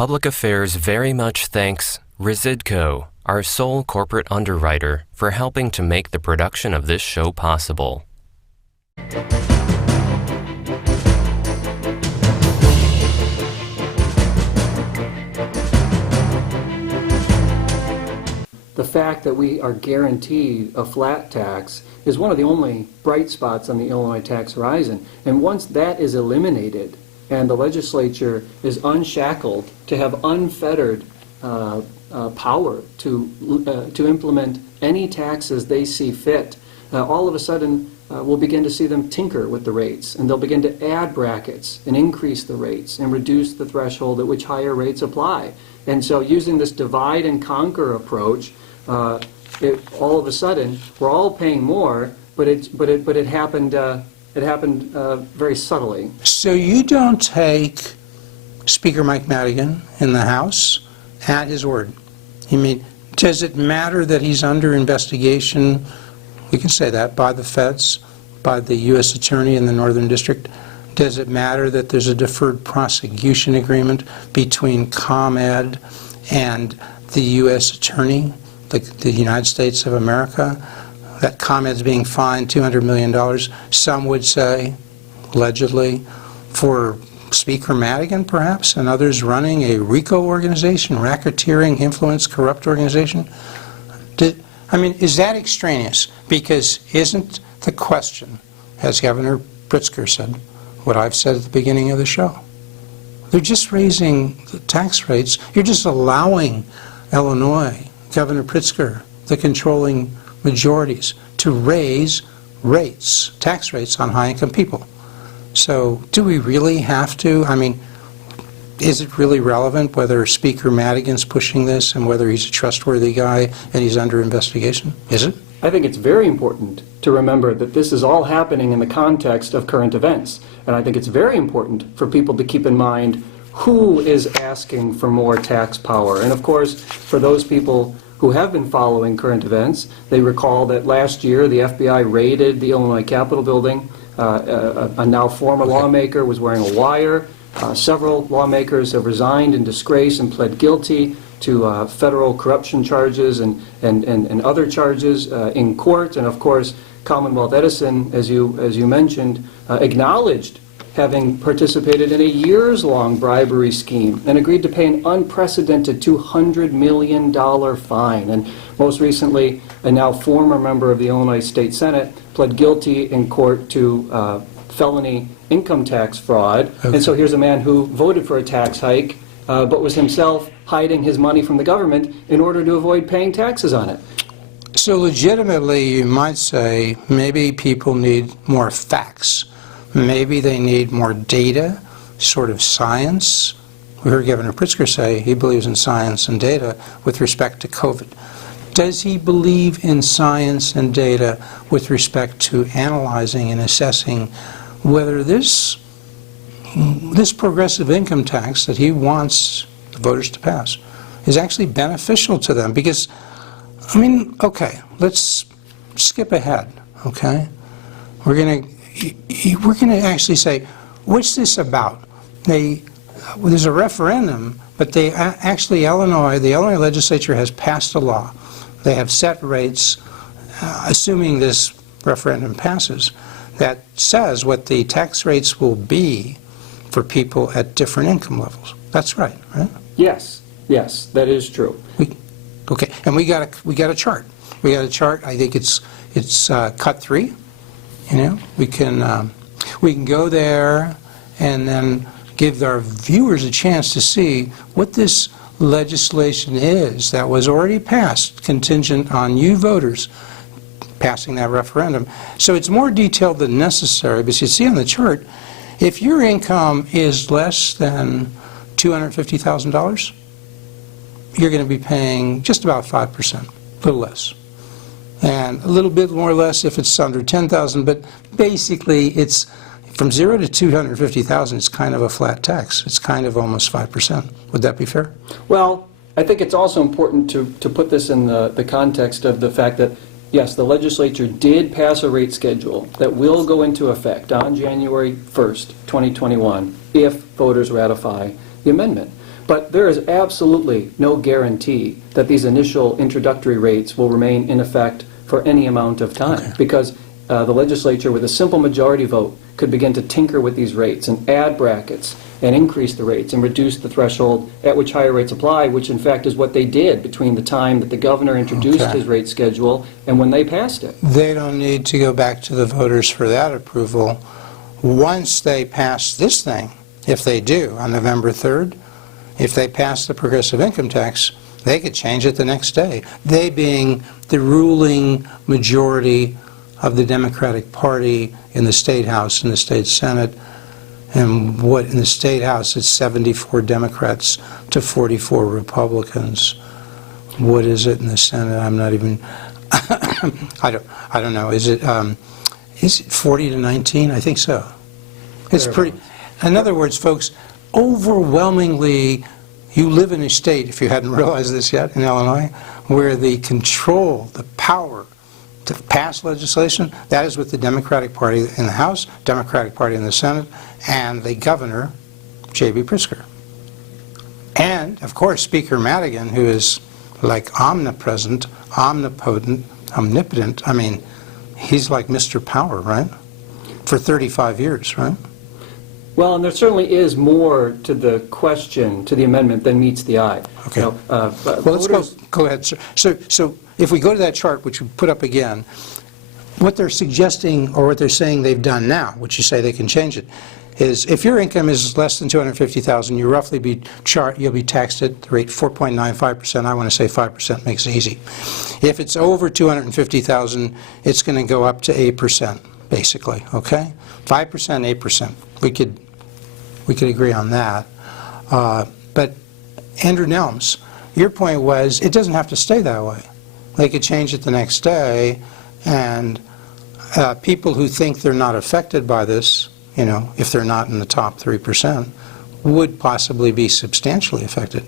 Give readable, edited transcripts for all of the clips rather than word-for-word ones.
Public Affairs very much thanks Residco, our sole corporate underwriter, for helping to make the production of this show possible. The fact that we are guaranteed a flat tax is one of the only bright spots on the Illinois tax horizon. And once that is eliminated and the legislature is unshackled to have unfettered power to implement any taxes they see fit, all of a sudden we'll begin to see them tinker with the rates, and they'll begin to add brackets and increase the rates and reduce the threshold at which higher rates apply. And so using this divide and conquer approach, all of a sudden we're all paying more, but it happened very subtly. So you don't take Speaker Mike Madigan in the House at his word. You mean, does it matter that he's under investigation? We can say that by the feds, by the U.S. Attorney in the Northern District. Does it matter that there's a deferred prosecution agreement between ComEd and the U.S. Attorney, the United States of America? That ComEd's being fined $200 million, some would say, allegedly, for Speaker Madigan, perhaps, and others running a RICO organization, racketeering, influence, corrupt organization. I mean, is that extraneous? Because isn't the question, as Governor Pritzker said, what I've said at the beginning of the show? They're just raising the tax rates. You're just allowing Illinois, Governor Pritzker, the controlling majorities, to raise rates, tax rates on high-income people. So do we really have to? I mean, is it really relevant whether Speaker Madigan's pushing this and whether he's a trustworthy guy and he's under investigation? Is it? I think it's very important to remember that this is all happening in the context of current events. And I think it's very important for people to keep in mind who is asking for more tax power. And of course, for those people who have been following current events, they recall that last year the FBI raided the Illinois Capitol building. A now former lawmaker was wearing a wire. Several lawmakers have resigned in disgrace and pled guilty to federal corruption charges and other charges in court. And of course, Commonwealth Edison, as you mentioned, acknowledged having participated in a years-long bribery scheme and agreed to pay an unprecedented $200 million fine. And most recently, a now former member of the Illinois State Senate pled guilty in court to felony income tax fraud. Okay. And so here's a man who voted for a tax hike, but was himself hiding his money from the government in order to avoid paying taxes on it. So legitimately, you might say, maybe people need more facts. Maybe they need more data, sort of science. We heard Governor Pritzker say he believes in science and data with respect to COVID. Does he believe in science and data with respect to analyzing and assessing whether this progressive income tax that he wants the voters to pass is actually beneficial to them? Because, I mean, okay, let's skip ahead, okay? We're going to actually say, what's this about? There's a referendum, but the Illinois legislature has passed a law. They have set rates, assuming this referendum passes, that says what the tax rates will be for people at different income levels. That's right, right? Yes, that is true. Okay, and we got a chart. We got a chart. I think it's cut 3. You know, we can go there and then give our viewers a chance to see what this legislation is that was already passed, contingent on you voters passing that referendum. So it's more detailed than necessary, but you see on the chart, if your income is less than $250,000, you're going to be paying just about 5%, a little less. And a little bit more or less if it's under 10,000, but basically it's from 0 to 250,000. It's kind of a flat tax. It's kind of almost 5%. Would that be fair? Well, I think it's also important to put this in the context of the fact that Yes, the legislature did pass a rate schedule that will go into effect on January 1st, 2021, if voters ratify the amendment. But there is absolutely no guarantee that these initial introductory rates will remain in effect for any amount of time, because the legislature, with a simple majority vote, could begin to tinker with these rates and add brackets and increase the rates and reduce the threshold at which higher rates apply, which in fact is what they did between the time that the governor introduced his rate schedule and when they passed it. They don't need to go back to the voters for that approval. Once they pass this thing, if they do, on November 3rd, if they pass the progressive income tax, they could change it the next day. They being the ruling majority of the Democratic Party in the State House and the State Senate, and what in the State House it's 74 Democrats to 44 Republicans. What is it in the Senate? I'm not even. I don't know. Is it 40 to 19? I think so. It's pretty. In other words, folks, overwhelmingly, you live in a state, if you hadn't realized this yet, in Illinois, where the control, the power to pass legislation, that is with the Democratic Party in the House, Democratic Party in the Senate, and the governor, J.B. Pritzker. And, of course, Speaker Madigan, who is like omnipresent, omnipotent, omnipotent. I mean, he's like Mr. Power, right? For 35 years, right? Well, and there certainly is more to the question, to the amendment, than meets the eye. Okay. You know, Well, let's go ahead, sir. So if we go to that chart, which we put up again, what they're suggesting, or what they're saying they've done now, which you say they can change it, is if your income is less than $250,000, you roughly you'll be taxed at the rate 4.95%. I want to say 5% makes it easy. If it's over $250,000, it's going to go up to 8%, basically. Okay, 5%, 8%. We could agree on that. But Andrew Nelms, your point was it doesn't have to stay that way. They could change it the next day, and people who think they're not affected by this, you know, if they're not in the top 3%, would possibly be substantially affected.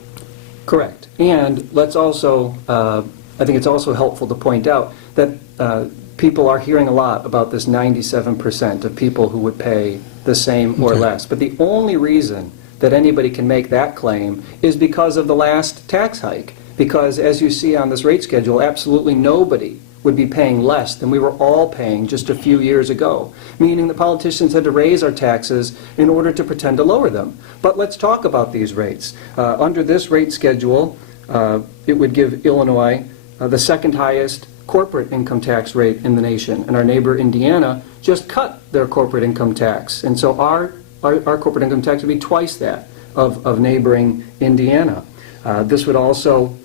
Correct. And let's also, I think it's also helpful to point out that people are hearing a lot about this 97% of people who would pay the same or less. But the only reason that anybody can make that claim is because of the last tax hike. Because as you see on this rate schedule, absolutely nobody would be paying less than we were all paying just a few years ago, meaning the politicians had to raise our taxes in order to pretend to lower them. But let's talk about these rates. Under this rate schedule, it would give Illinois the second highest corporate income tax rate in the nation, and our neighbor Indiana just cut their corporate income tax, and so our corporate income tax would be twice that of neighboring Indiana. This would also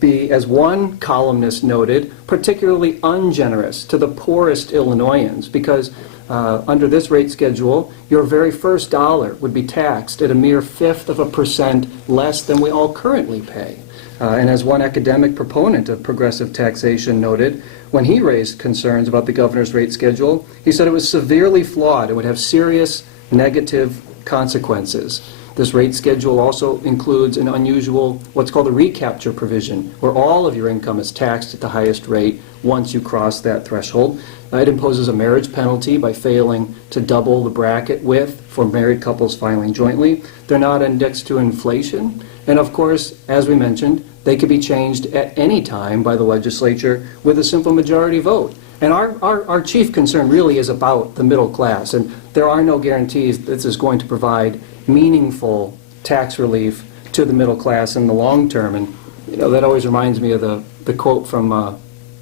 be, as one columnist noted, particularly ungenerous to the poorest Illinoisans, because under this rate schedule, your very first dollar would be taxed at a mere 1/5% less than we all currently pay. And as one academic proponent of progressive taxation noted, when he raised concerns about the governor's rate schedule, he said it was severely flawed and would have serious negative consequences. This rate schedule also includes an unusual, what's called a recapture provision, where all of your income is taxed at the highest rate once you cross that threshold. It imposes a marriage penalty by failing to double the bracket width for married couples filing jointly. They're not indexed to inflation. And of course, as we mentioned, they could be changed at any time by the legislature with a simple majority vote. And our chief concern really is about the middle class, and there are no guarantees that this is going to provide meaningful tax relief to the middle class in the long term. And you know, that always reminds me of the quote from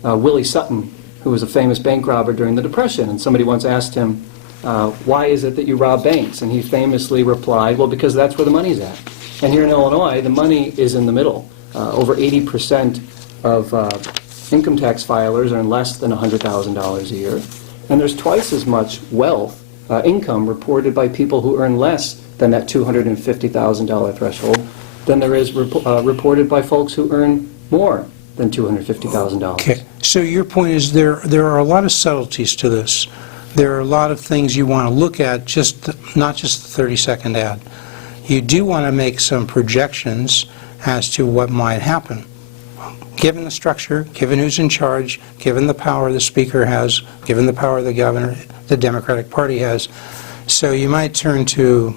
Willie Sutton, who was a famous bank robber during the Depression, and somebody once asked him, why is it that you rob banks? And he famously replied, well, because that's where the money's at. And here in Illinois, the money is in the middle. Over 80% of income tax filers earn less than $100,000 a year. And there's twice as much wealth, income, reported by people who earn less than that $250,000 threshold than there is reported by folks who earn more than $250,000. Okay. So your point is there are a lot of subtleties to this. There are a lot of things you want to look at, not just the 30-second ad. You do want to make some projections as to what might happen. given the structure, given who's in charge, given the power the Speaker has, given the power the Governor, the Democratic Party has. So you might turn to,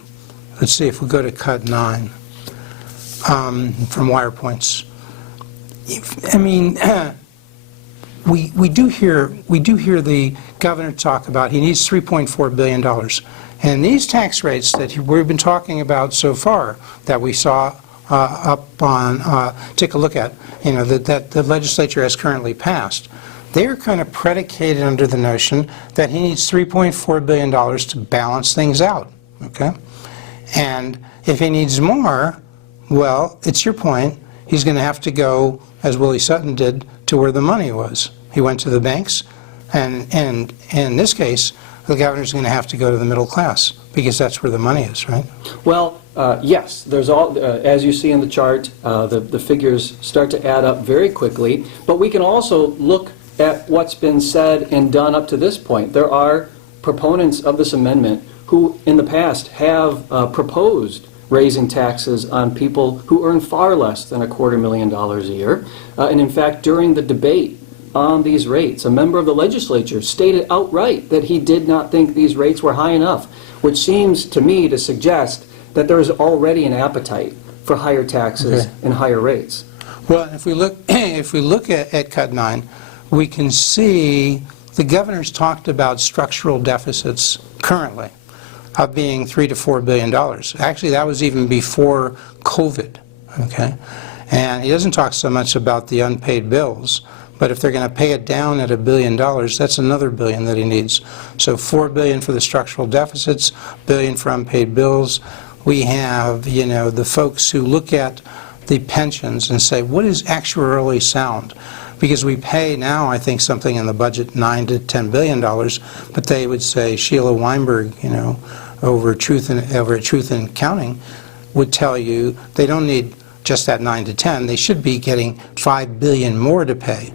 let's see, if we go to cut 9 from wire points. I mean, we do hear the Governor talk about he needs $3.4 billion. And these tax rates that we've been talking about so far, that we saw up on, take a look at, you know, that the legislature has currently passed, they're kind of predicated under the notion that he needs $3.4 billion to balance things out, okay? And if he needs more, well, it's your point, he's going to have to go, as Willie Sutton did, to where the money was. He went to the banks, and in this case, the governor's going to have to go to the middle class, because that's where the money is, right? Well, yes, there's all, as you see in the chart, the figures start to add up very quickly, but we can also look at what's been said and done up to this point. There are proponents of this amendment who in the past have proposed raising taxes on people who earn far less than $250,000 a year. And in fact, during the debate on these rates, a member of the legislature stated outright that he did not think these rates were high enough, which seems to me to suggest that there is already an appetite for higher taxes and higher rates. Well, if we look at cut 9, we can see the governor's talked about structural deficits currently of being $3 to $4 billion. Actually, that was even before COVID, okay? And he doesn't talk so much about the unpaid bills, but if they're going to pay it down at $1 billion, that's another $1 billion that he needs. So $4 billion for the structural deficits, $1 billion for unpaid bills. We have, you know, the folks who look at the pensions and say, what is actuarially sound? Because we pay now, I think, something in the budget, $9 to $10 billion, but they would say, Sheila Weinberg, you know, over at Truth in Accounting, would tell you they don't need just that 9 to 10, they should be getting $5 billion more to pay.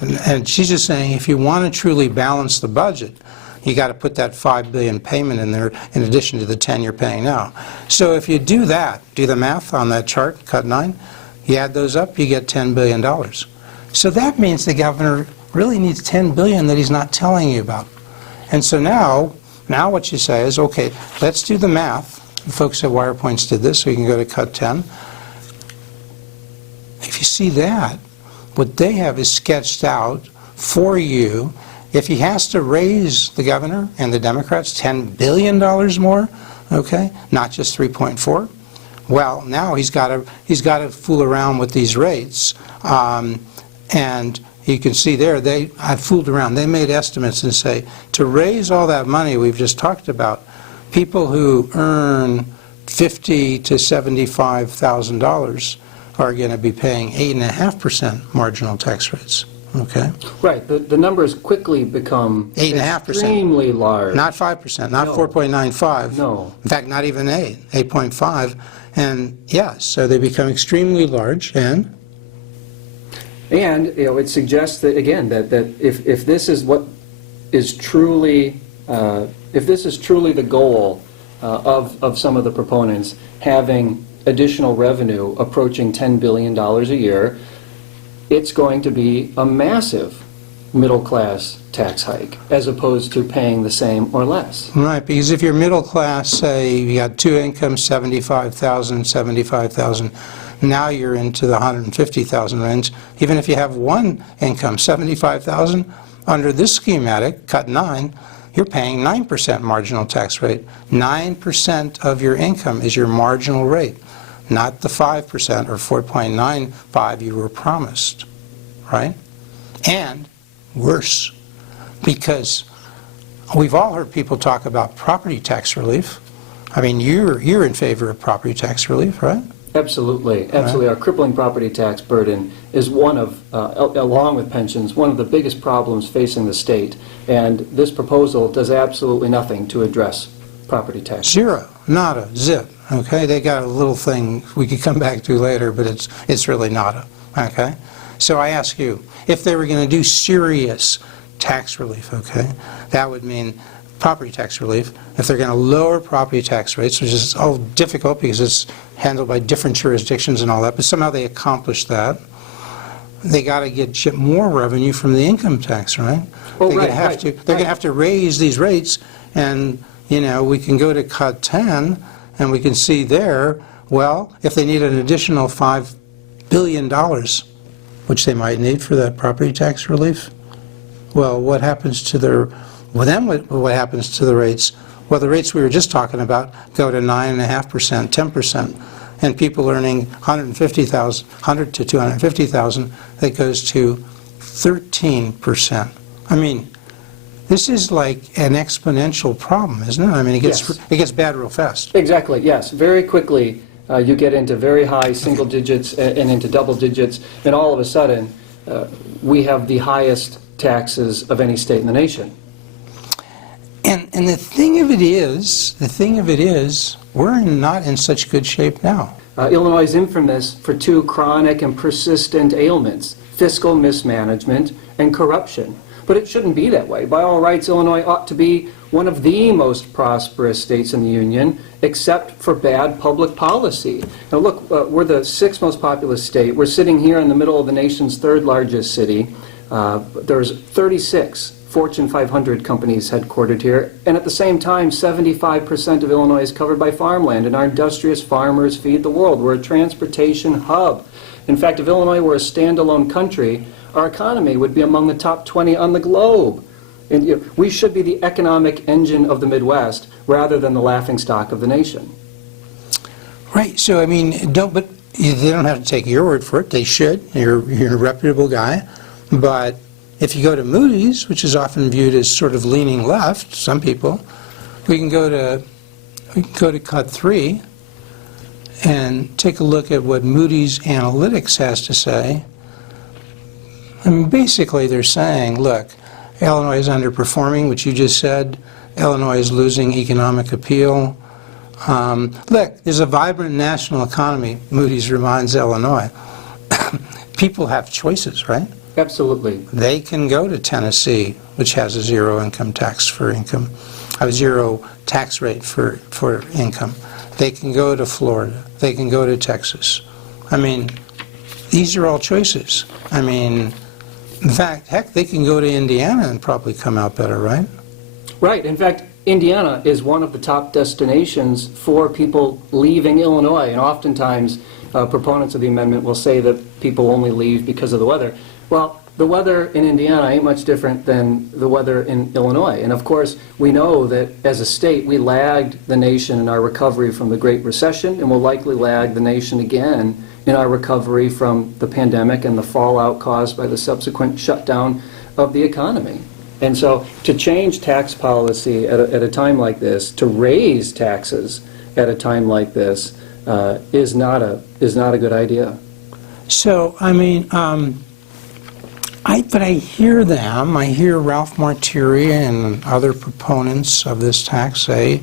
And she's just saying, if you want to truly balance the budget, you got to put that $5 billion payment in there in addition to the 10 you're paying now. So if you do that, do the math on that chart, cut 9, you add those up, you get $10 billion. So that means the governor really needs $10 billion that he's not telling you about. And so now what you say is, okay, let's do the math. The folks at WirePoints did this, so you can go to cut 10. If you see that, what they have is sketched out for you. If he has to raise, the governor and the Democrats, $10 billion more, okay, not just 3.4, well, now he's got to fool around with these rates. And you can see there, I fooled around. They made estimates and say, to raise all that money we've just talked about, people who earn $50,000 to $75,000 are going to be paying 8.5% marginal tax rates. Okay? Right. The numbers quickly become 8.5%. Extremely large. Not 5%, not 4.95. No. In fact, not even 8.5. And yeah, so they become extremely large. And you know, it suggests that again that if this is what is truly if this is truly the goal of some of the proponents, having additional revenue approaching $10 billion a year, it's going to be a massive middle-class tax hike, as opposed to paying the same or less. Right, because if you're middle class, say you got two incomes, $75,000, now you're into the $150,000 range. Even if you have one income, $75,000, under this schematic, cut 9, you're paying 9% marginal tax rate. 9% of your income is your marginal rate, not the 5% or 4.95 you were promised, right? And worse, because we've all heard people talk about property tax relief. I mean, you're in favor of property tax relief, right? Absolutely, absolutely. Our crippling property tax burden is one of, along with pensions, one of the biggest problems facing the state. And this proposal does absolutely nothing to address property tax. Zero, nada, zip. Okay, they got a little thing we could come back to later, but it's really nada. Okay, so I ask you, if they were going to do serious tax relief, okay, that would mean property tax relief. If they're going to lower property tax rates, which is all difficult because it's handled by different jurisdictions and all that, but somehow they accomplish that, they got to get more revenue from the income tax, right? Oh, They're right, gonna have right, to. They're going to have to raise these rates, and we can go to cut 10, and we can see there. Well, if they need an additional $5 billion, which they might need for that property tax relief, well, what happens to their? Well, then what happens to the rates? Well, the rates we were just talking about go to 9.5%, 10%, and people earning $100,000 to $250,000, that goes to 13%. I mean, this is like an exponential problem, isn't it? I mean, it gets bad real fast. Exactly, yes. Very quickly, you get into very high single digits and into double digits, and all of a sudden, we have the highest taxes of any state in the nation. And the thing of it is, we're not in such good shape now. Illinois is infamous for two chronic and persistent ailments: fiscal mismanagement and corruption. But it shouldn't be that way. By all rights, Illinois ought to be one of the most prosperous states in the Union, except for bad public policy. Now look, we're the 6th most populous state. We're sitting here in the middle of the nation's 3rd largest city. There's 36 Fortune 500 companies headquartered here, and at the same time, 75% of Illinois is covered by farmland, and our industrious farmers feed the world. We're a transportation hub. In fact, if Illinois were a standalone country, our economy would be among the top 20 on the globe. And we should be the economic engine of the Midwest rather than the laughingstock of the nation. Right. So I mean, they don't have to take your word for it. They should. You're a reputable guy. But if you go to Moody's, which is often viewed as sort of leaning left, some people, we can go to cut 3 and take a look at what Moody's Analytics has to say. I mean, basically they're saying, look, Illinois is underperforming, which you just said. Illinois is losing economic appeal. Look, there's a vibrant national economy, Moody's reminds Illinois. People have choices, right? Absolutely. They can go to Tennessee, which has a zero tax rate for income. They can go to Florida. They can go to Texas. I mean, these are all choices. I mean, in fact, heck, they can go to Indiana and probably come out better, right? Right. In fact, Indiana is one of the top destinations for people leaving Illinois, and oftentimes proponents of the amendment will say that people only leave because of the weather. Well, the weather in Indiana ain't much different than the weather in Illinois. And of course, we know that as a state, we lagged the nation in our recovery from the Great Recession, and will likely lag the nation again in our recovery from the pandemic and the fallout caused by the subsequent shutdown of the economy. And so to change tax policy at a time like this, to raise taxes at a time like this, is not a good idea. So, I mean, but I hear them, I hear Ralph Martiri and other proponents of this tax say,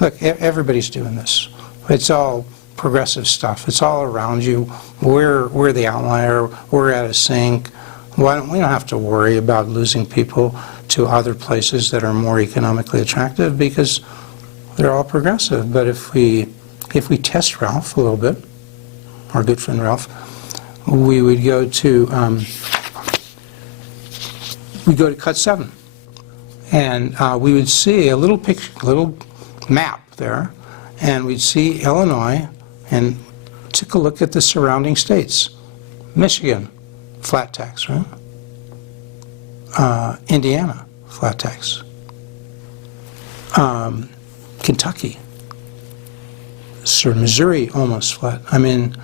look, everybody's doing this. It's all progressive stuff. It's all around you. We're the outlier. We're out of sync. We don't have to worry about losing people to other places that are more economically attractive because they're all progressive. But if we test Ralph a little bit, our good friend Ralph, we would go to cut 7, and we would see a little picture, a little map there, and we'd see Illinois, and take a look at the surrounding states. Michigan, flat tax, right? Indiana, flat tax. Kentucky, sort of Missouri, almost flat. I mean,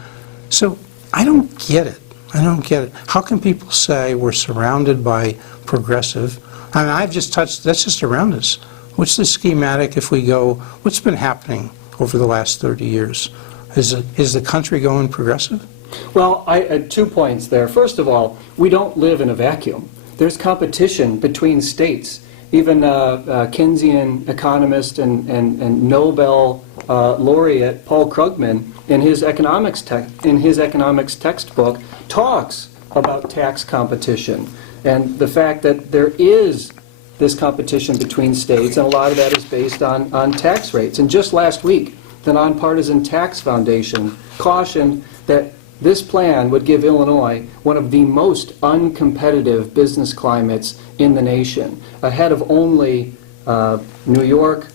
so I don't get it. I don't get it. How can people say we're surrounded by progressive? I mean, I've just touched, that's just around us. What's the schematic if we go, what's been happening over the last 30 years? Is the country going progressive? Well, I had 2 points there. First of all, we don't live in a vacuum. There's competition between states. Even Keynesian economist and Nobel laureate Paul Krugman, in his economics textbook, talks about tax competition and the fact that there is this competition between states, and a lot of that is based on tax rates. And just last week, the Nonpartisan Tax Foundation cautioned that this plan would give Illinois one of the most uncompetitive business climates in the nation, ahead of only New York,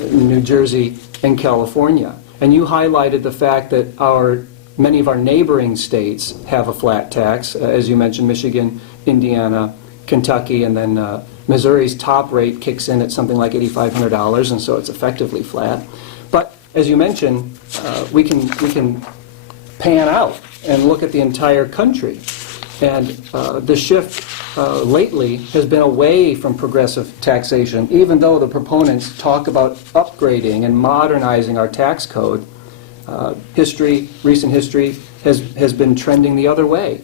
New Jersey, and California. And you highlighted the fact that many of our neighboring states have a flat tax, as you mentioned, Michigan, Indiana, Kentucky, and then Missouri's top rate kicks in at something like $8,500, and so it's effectively flat. But as you mentioned, we can pan out and look at the entire country. And the shift lately has been away from progressive taxation, even though the proponents talk about upgrading and modernizing our tax code. Recent history has been trending the other way.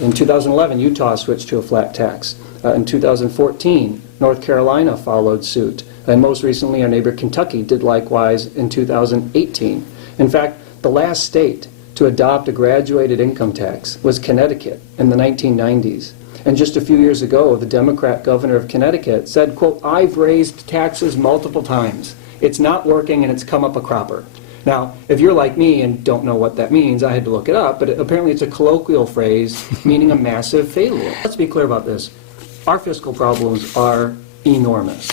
In 2011, Utah switched to a flat tax. In 2014, North Carolina followed suit. And most recently, our neighbor Kentucky did likewise in 2018. In fact, the last state to adopt a graduated income tax was Connecticut in the 1990s. And just a few years ago, the Democrat governor of Connecticut said, quote, "I've raised taxes multiple times. It's not working and it's come up a cropper." Now, if you're like me and don't know what that means, I had to look it up, but apparently it's a colloquial phrase meaning a massive failure. Let's be clear about this. Our fiscal problems are enormous.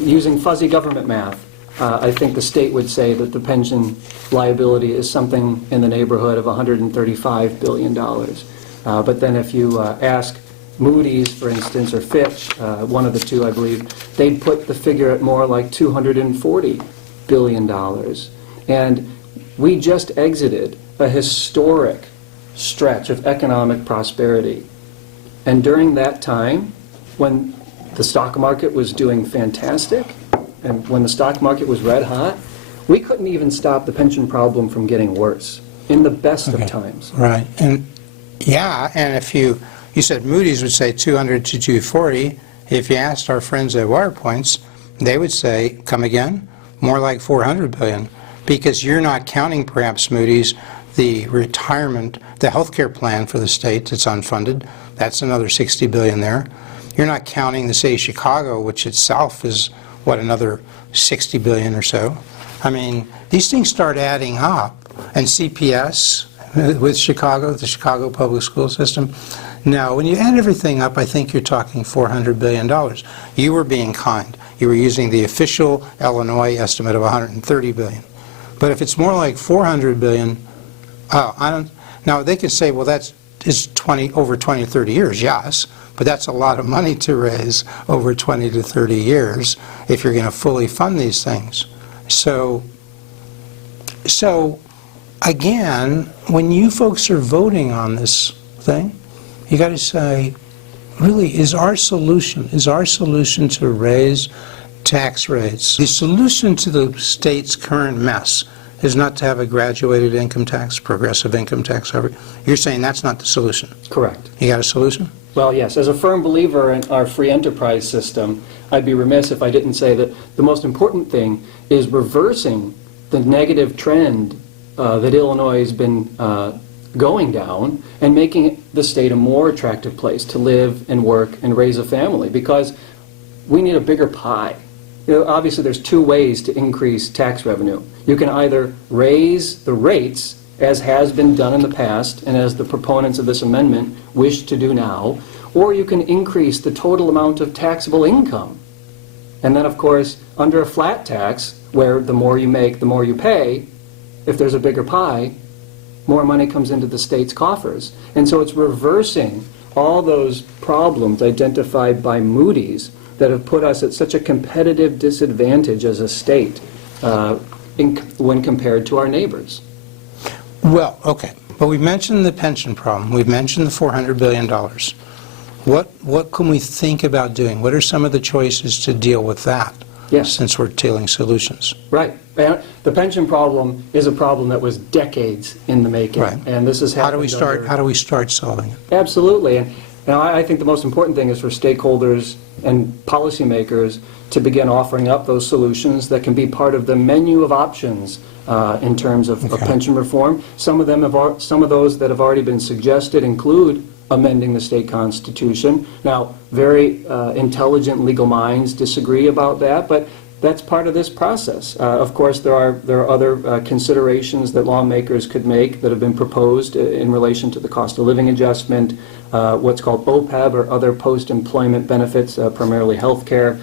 Using fuzzy government math, I think the state would say that the pension liability is something in the neighborhood of $135 billion. But then if you ask Moody's, for instance, or Fitch, one of the two, I believe, they'd put the figure at more like $240 billion. And we just exited a historic stretch of economic prosperity. And during that time, when the stock market was doing fantastic, and when the stock market was red hot, we couldn't even stop the pension problem from getting worse in the best of times. Right. And yeah, and if you said Moody's would say 200 to 240, if you asked our friends at WirePoints, they would say, come again, more like 400 billion, because you're not counting, perhaps, Moody's, the retirement, the health care plan for the state that's unfunded. That's another 60 billion there. You're not counting the city of Chicago, which itself is, what, another 60 billion or so. I mean, these things start adding up. And CPS with Chicago, the Chicago public school system. Now, when you add everything up, I think you're talking $400 billion. You were being kind. You were using the official Illinois estimate of 130 billion. But if it's more like 400 billion, now they could say, well, that's over 20 or 30 years, yes, but that's a lot of money to raise over 20 to 30 years if you're going to fully fund these things. So again, when you folks are voting on this thing, you got to say, really, is our solution to raise tax rates? The solution to the state's current mess is not to have a graduated income tax, progressive income tax. You're saying that's not the solution? Correct. You got a solution? Well, yes. As a firm believer in our free enterprise system, I'd be remiss if I didn't say that the most important thing is reversing the negative trend that Illinois has been going down and making the state a more attractive place to live and work and raise a family, because we need a bigger pie. Obviously, there's two ways to increase tax revenue. You can either raise the rates, as has been done in the past, and as the proponents of this amendment wish to do now, or you can increase the total amount of taxable income. And then, of course, under a flat tax, where the more you make, the more you pay, if there's a bigger pie, more money comes into the state's coffers. And so it's reversing all those problems identified by Moody's that have put us at such a competitive disadvantage as a state when compared to our neighbors. Well, okay, but we've mentioned the pension problem. We've mentioned the $400 billion. What can we think about doing? What are some of the choices to deal with that? Yes. Since we're tailing solutions. Right. And the pension problem is a problem that was decades in the making. Right. And this is How do we start solving it? Absolutely. And I think the most important thing is for stakeholders and policymakers to begin offering up those solutions that can be part of the menu of options in terms of pension reform. Some of those that have already been suggested include amending the state constitution. Now, very intelligent legal minds disagree about that, but that's part of this process. Of course, there are other considerations that lawmakers could make that have been proposed in relation to the cost of living adjustment, what's called OPEB or other post-employment benefits, primarily health care,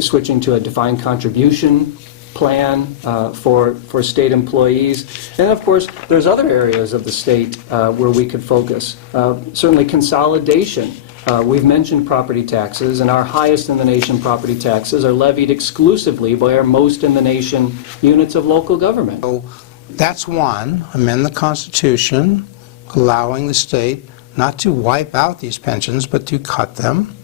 switching to a defined contribution plan for state employees. And of course, there's other areas of the state where we could focus. Certainly consolidation. We've mentioned property taxes, and our highest in the nation property taxes are levied exclusively by our most in the nation units of local government. So that's one, amend the Constitution, allowing the state not to wipe out these pensions, but to cut them.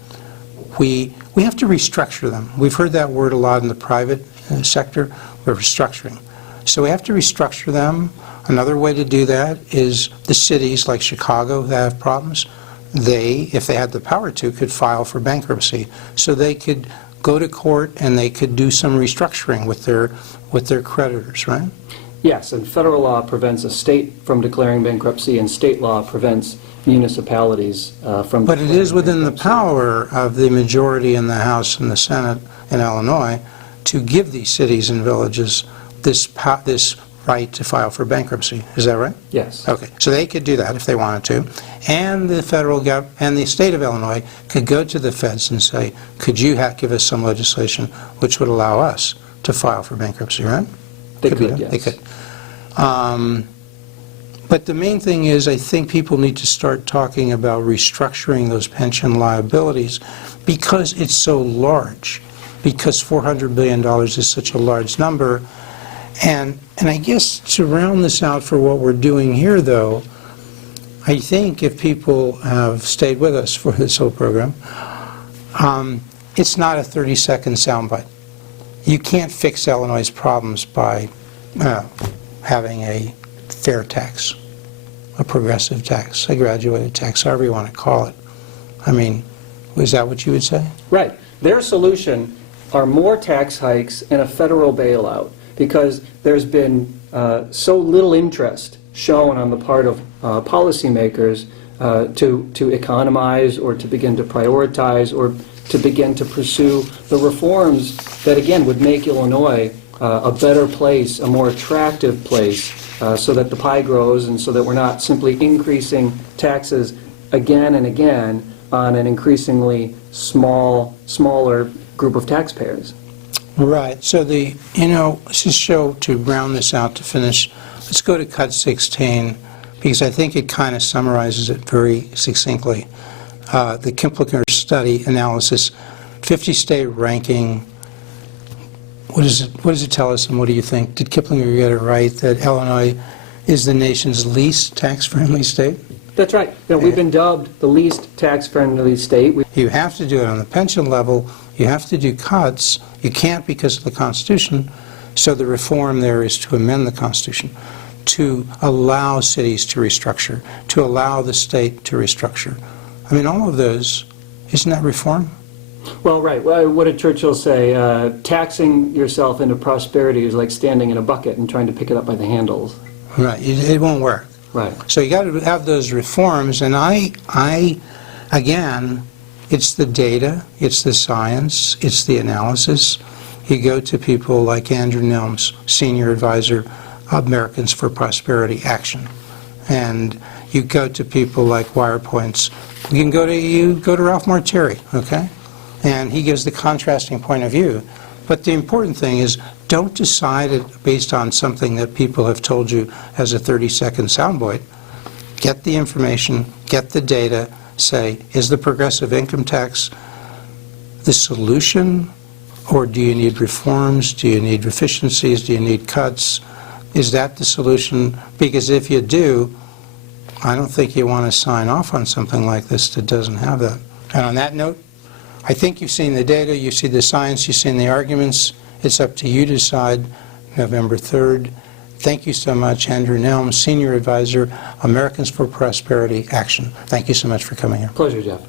We have to restructure them. We've heard that word a lot in the private sector. We're restructuring. So we have to restructure them. Another way to do that is the cities like Chicago that have problems. They, if they had the power to, could file for bankruptcy. So they could go to court and they could do some restructuring with their creditors, right? Yes, and federal law prevents a state from declaring bankruptcy, and state law prevents municipalities from But it declaring is within the bankruptcy. power of the majority in the House and the Senate in Illinois to give these cities and villages this right to file for bankruptcy. Is that right? Yes. Okay, so they could do that if they wanted to, and the federal government and the state of Illinois could go to the feds and say, could you give us some legislation which would allow us to file for bankruptcy, right? They be could, done. yes. They could. But the main thing is, I think people need to start talking about restructuring those pension liabilities because it's so large, because $400 billion is such a large number. And I guess to round this out for what we're doing here, though, I think if people have stayed with us for this whole program, it's not a 30-second soundbite. You can't fix Illinois' problems by having a fair tax, a progressive tax, a graduated tax, however you want to call it. I mean, is that what you would say? Right. Their solution are more tax hikes and a federal bailout, because there's been so little interest shown on the part of policymakers to economize or to begin to prioritize or to begin to pursue the reforms that, again, would make Illinois a better place, a more attractive place, so that the pie grows and so that we're not simply increasing taxes again and again on an increasingly smaller group of taxpayers. Right. So let's just show, to round this out, to finish, let's go to cut 16, because I think it kind of summarizes it very succinctly. The Kiplinger study analysis, 50-state ranking. What does it tell us, and what do you think? Did Kiplinger get it right that Illinois is the nation's least tax-friendly state? That's right. We've been dubbed the least tax-friendly state. You have to do it on the pension level. You have to do cuts. You can't because of the Constitution. So the reform there is to amend the Constitution, to allow cities to restructure, to allow the state to restructure. I mean, all of those, isn't that reform? Well, right. Well, what did Churchill say? Taxing yourself into prosperity is like standing in a bucket and trying to pick it up by the handles. Right. It won't work. Right. So you got to have those reforms, and again, it's the data, it's the science, it's the analysis. You go to people like Andrew Nelms, Senior Advisor, Americans for Prosperity Action, and you go to people like WirePoints. You can go to Ralph Marteri, okay? And he gives the contrasting point of view. But the important thing is, don't decide it based on something that people have told you as a 30-second soundbite. Get the information, get the data, say, is the progressive income tax the solution, or do you need reforms? Do you need efficiencies? Do you need cuts? Is that the solution? Because if you do, I don't think you want to sign off on something like this that doesn't have that. And on that note, I think you've seen the data, you've seen the science, you've seen the arguments. It's up to you to decide November 3rd. Thank you so much, Andrew Nelms, Senior Advisor, Americans for Prosperity Action. Thank you so much for coming here. Pleasure, Jeff.